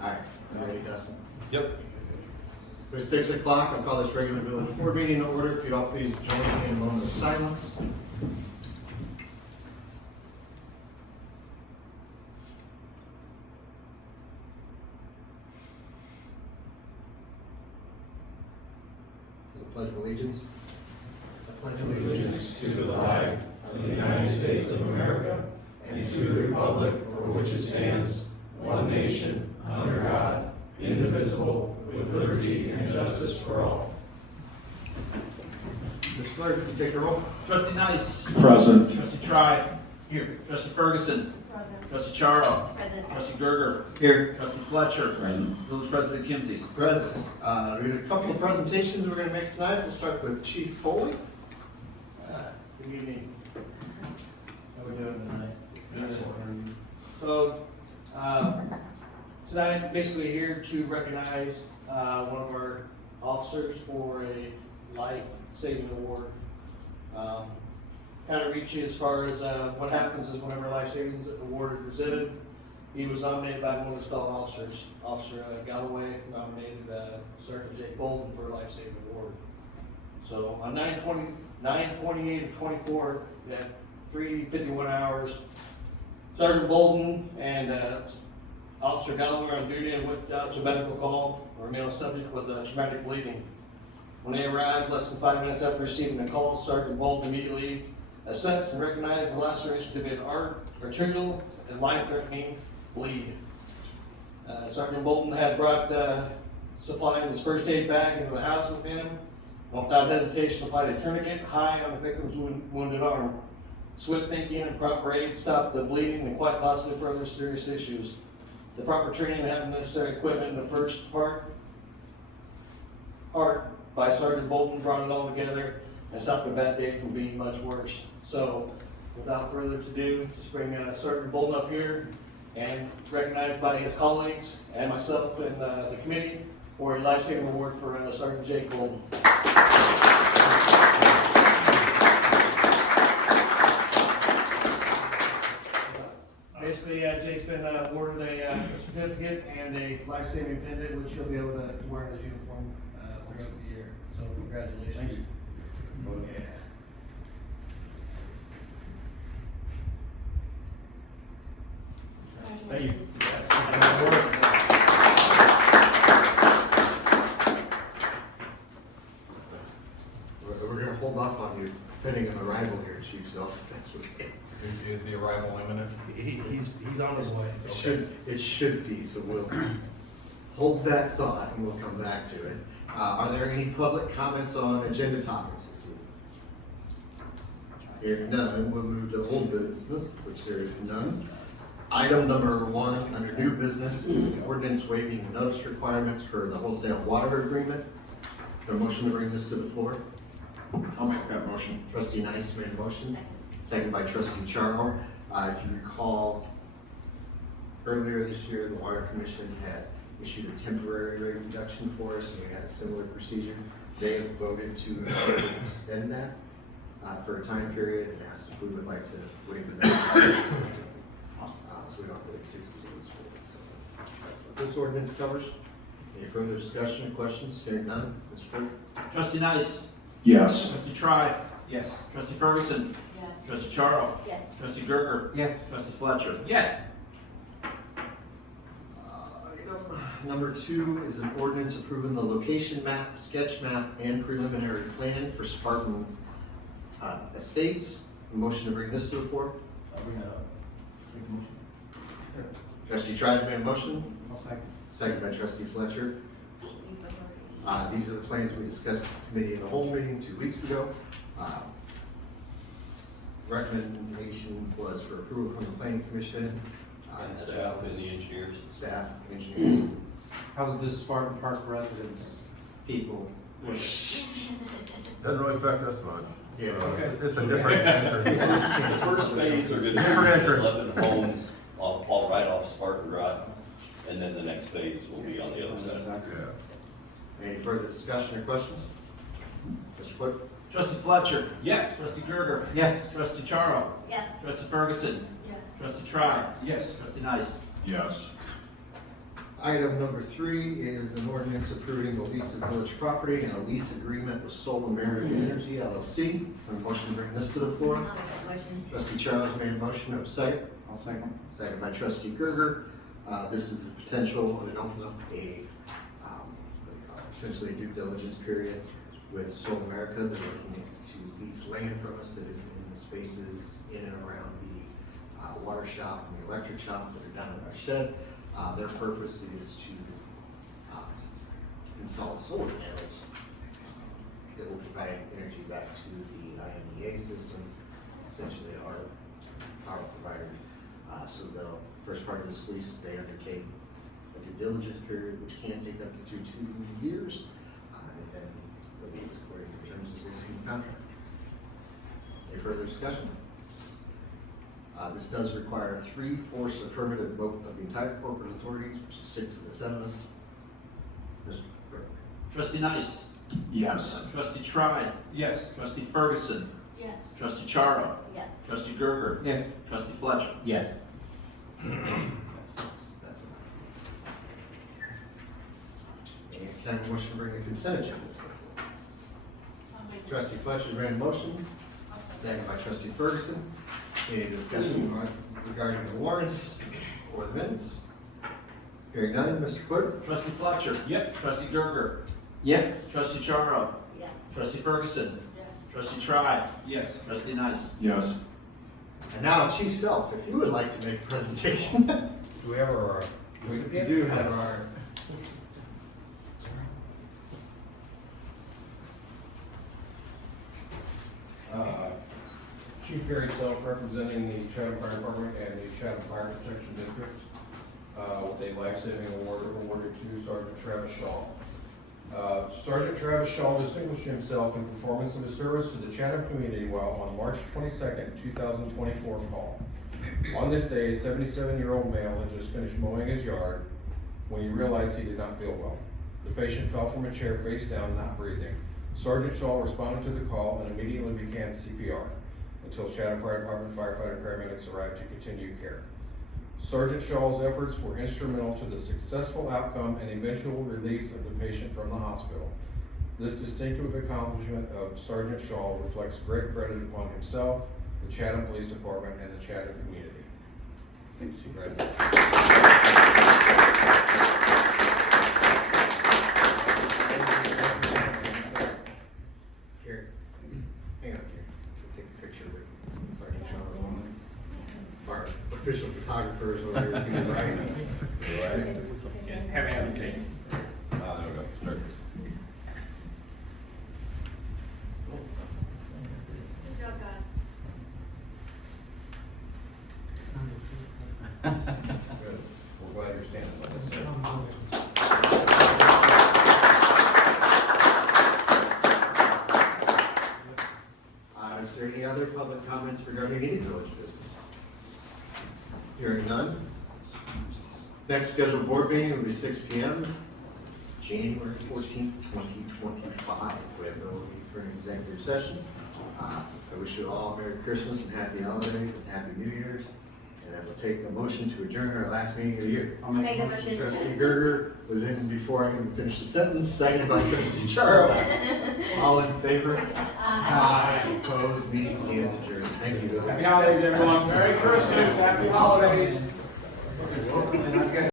All right, you ready, Dustin? Yep. It's 6 o'clock. I'll call this regular village board meeting to order. If you'd all please join me in a moment of silence. The Pledge of Allegiance. I pledge Allegiance to the flag of the United States of America and to the republic for which it stands, one nation, under God, indivisible, with liberty and justice for all. Ms. Clerk, would you take the roll? Trustee Nice. Present. Trustee Tribe. Here. Trustee Ferguson. Present. Trustee Charo. Present. Trustee Gerger. Here. Trustee Fletcher. Present. Village President Kinsey. Present. We have a couple of presentations we're going to make tonight. We'll start with Chief Foley. Good evening. How we doing tonight? Excellent. So, tonight, basically here to recognize one of our officers for a life-saving award. Kind of reach you as far as what happens is whenever a life-saving award is presented, he was nominated by one of the fellow officers. Officer Galloway nominated Sergeant Jake Bolden for a life-saving award. So on 9/28 of 24, at 3:51 hours, Sergeant Bolden and Officer Galloway on duty and went out to a medical call for a male subject with traumatic bleeding. When they arrived, less than 5 minutes after receiving the call, Sergeant Bolden immediately assessed and recognized the laceration to be an arterial and life-threatening bleed. Sergeant Bolden had brought supplying his first aid bag into the house with him. Without hesitation, applied a tourniquet high on the victim's wounded arm. Swift thinking and proper aid stopped the bleeding and quite possibly further serious issues. The proper training and having necessary equipment in the first part by Sergeant Bolden brought it all together and stopped a bad day from being much worse. So, without further ado, just bring Sergeant Bolden up here and recognized by his colleagues and myself and the committee for a life-saving award for Sergeant Jake Bolden. Basically, Jake's been awarded a certificate and a life-saving pendant, which he'll be able to wear in his uniform throughout the year. So, congratulations. Thank you. Yeah. Thank you. We're going to hold off on you pinning an arrival here, Chief, so if that's okay. Is the arrival imminent? He's on his way. It should be, so we'll hold that thought and we'll come back to it. Are there any public comments on agenda topics this evening? Hearing none, we'll move to old business, which there is none. Item number 1 under new business is an ordinance waiving the notice requirements for the wholesale water agreement. Is there a motion to bring this to the floor? I'll make that motion. Trustee Nice made a motion. Second by Trustee Charo. If you recall, earlier this year, the Water Commission had issued a temporary rate reduction for us, and we had a similar procedure. They have voted to extend that for a time period and asked if we would like to waive the notice. So we don't have to wait 60 days for it. So that's what this ordinance covers. Any further discussion or questions? Hearing none, Ms. Clerk? Trustee Nice. Yes. Trustee Tribe. Yes. Trustee Ferguson. Yes. Trustee Charo. Yes. Trustee Gerger. Yes. Trustee Fletcher. Yes. Item number 2 is an ordinance approving the location map, sketch map, and preliminary plan for Spartan Estates. A motion to bring this to the floor. Trustee Tribe made a motion. I'll second. Second by Trustee Fletcher. These are the plans we discussed at the committee in the whole meeting 2 weeks ago. Recommendation was for approval from the planning commission. And staff and the engineers. Staff, engineering. How's the Spartan Park residents people? Doesn't really affect us much. Yeah, So okay. It's a different entrance. The first phase are going to Different be entrance. 11 homes all right off Spartan Drive, and then the next phase will be on the other side. Yeah. Any further discussion or questions? Mr. Clerk? Trustee Fletcher. Yes. Trustee Gerger. Yes. Trustee Charo. Yes. Trustee Ferguson. Yes. Trustee Tribe. Yes. Trustee Nice. Yes. Item number 3 is an ordinance approving the lease of village property and a lease agreement with Sol American Energy LLC. A motion to bring this to the floor. I'll make that motion. Trustee Charles made a motion, of second. I'll second. Second by trustee Gerger. This is the potential, it opens up a, essentially a due diligence period with Sol America. They're looking to lease land from us that is in the spaces in and around the water shop and the electric shop that are down in our shed. Their purpose is to install solar panels that will provide energy back to the IMEA system, essentially our power provider. So the first part of this lease is they undertake a due diligence period, which can take up to 2 years, and then the lease according to the terms of this contract. Any further discussion? This does require a 3/4 affirmative vote of the entire corporate authorities, which is 6 of the 7. Mr. Clerk. Trustee Nice. Yes. Trustee Tribe. Yes. Trustee Ferguson. Yes. Trustee Charo. Yes. Trustee Gerger. Yes. Trustee Fletcher. Yes. That's enough. And can I have a motion to bring the consent agenda? I'll make that. Trustee Fletcher's made a motion, I'll second. second by trustee Ferguson. Any discussion regarding the warrants or the minutes? Hearing none, Mr. Clerk? Trustee Fletcher. Yep. Trustee Gerger. Yes. Trustee Charo. Yes. Trustee Ferguson. Yes. Trustee Tribe. Yes. Trustee Nice. Yes. And now, Chief Self, if you would like to make a presentation. Do we have our? We do have our. Chief Gary Self, representing the Chatham Fire Department and the Chatham Fire Protection District, with a life-saving award awarded to Sergeant Travis Shaw. Sergeant Travis Shaw distinguished himself in performance of his service to the Chatham community while on March 22nd, 2024 call. On this day, a 77-year-old male had just finished mowing his yard when he realized he did not feel well. The patient fell from a chair face down, not breathing. Sergeant Shaw responded to the call and immediately began CPR until Chatham Fire Department firefighter and paramedics arrived to continue care. Sergeant Shaw's efforts were instrumental to the successful outcome and eventual release of the patient from the hospital. This distinctive accomplishment of Sergeant Shaw reflects great credit upon himself, the Chatham Police Department, and the Chatham community. Thanks, Superintendent. Here, hang on here, we'll take a picture with Sergeant Shaw. Our official photographers over here to the right. Happy having you. There we go. Start. Good job, guys. Good. We're glad you're standing with us. Is there any other public comments regarding any village business? Hearing none. Next scheduled board meeting will be 6 p.m., January 14th, 2025. We have no need for an executive session. I wish you all a Merry Christmas and Happy Holidays and Happy New Year's. And I will take a motion to adjourn our last meeting of the year. I'll make a motion. Trustee Gerger was in before I even finished the sentence, seconded by trustee Charo. All in favor? Aye. Opposed, meeting stands adjourned. Thank you. Happy holidays, everyone. Merry Christmas, happy holidays.